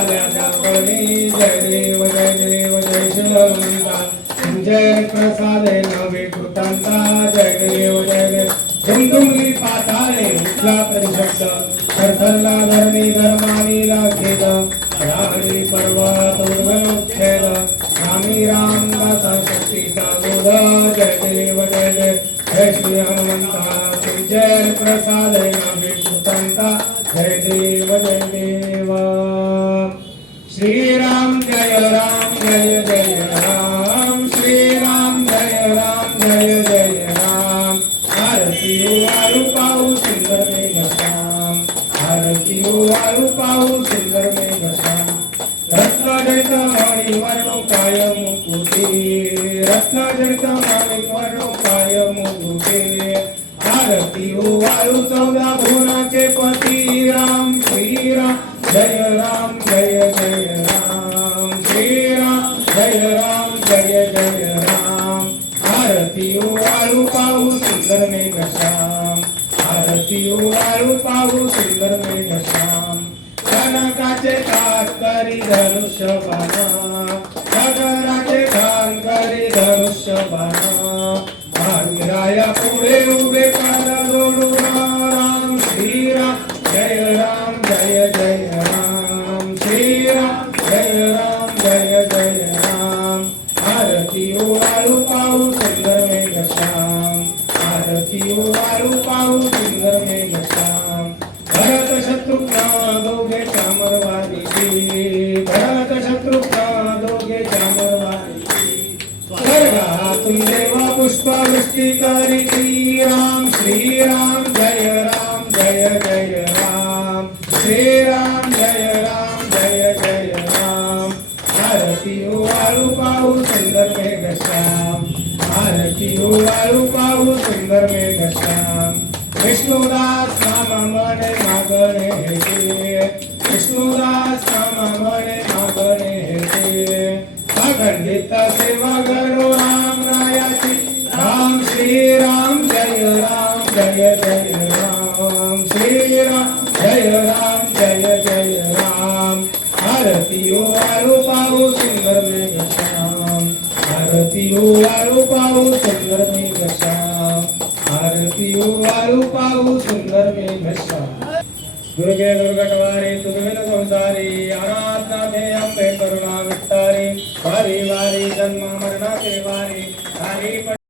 आल्याच्या कळणी जय देव जय देव जय शिवमंता जय प्रसादे नवे कृतांता जय देव जय देव झुमझुमली पाताळे उठला परिशब्द थरथरला धरणी धर्मानीला खेद राणी पर्वत उद्भवच्छेद स्वामी रामदासा शक्तीचा बोध जय देव जय देव जय श्री हनुमंता जय प्रसाद नवे कृतांता जय देव जय देव श्रीराम जय राम जय जय राम श्रीराम जय राम जय जय राम आरती वाळू पाहू सुंदर मेघश्याम आरती वाळू पाहू सुंदर मेघश्याम रत्नजडित मणि वर्णोकाय मुकुटे रत्नजडित मणि वर्णोकाय मुकुटे आरती वाळू 14 भुवनाचे पती राम श्रीराम जय राम जय जय राम श्रीराम जय राम जय जय राम आरती वाळू पाहू सुंदर मेघश्याम आरती वाळू पाहू सुंदर मेघश्याम कनकाचे काठ करी धनुष्य बाणा सागराचे खान करी धनुष्य बाणा भागीराया पुढे उभे कर जोडू राम श्रीराम जय राम जय जय राम श्रीराम जय राम जय जय राम आरती वाळू पाहू सुंदर मेघश्याम आरती वाळू पाहू सुंदर मेघश्याम भरत शत्रुघ्न दोघे चामरवादी भरत शत्रुघ्न दोघे चामरवादी स्वर्गातून देवा पुष्पवृष्टी करीती राम श्रीराम जय राम जय जय राम श्रीराम जय राम जय जय राम आरती वाळू पाहू सुंदर मेघश्याम आरती वाळू पाहू सुंदर मेघश्याम विष्णुदास नाम मने मागणे हेते विष्णुदास नाम मने मागणे हेते अखंडित सेवा करो राम रायाची राम श्रीराम जय राम जय जय राम श्रीराम जय राम जय जय राम आरती वाळू पाहू सुंदर मेघश्याम आरती वाळू पाहू सुंदर मेघश्याम आरती वाळू पाहू सुंदर मेघश्याम दुर्गे दुर्गटवारी दुर्विन संसारी अनाथ नाथे अंबे करुणा विस्तारी वारी वारी जन्म मरणाचे वारी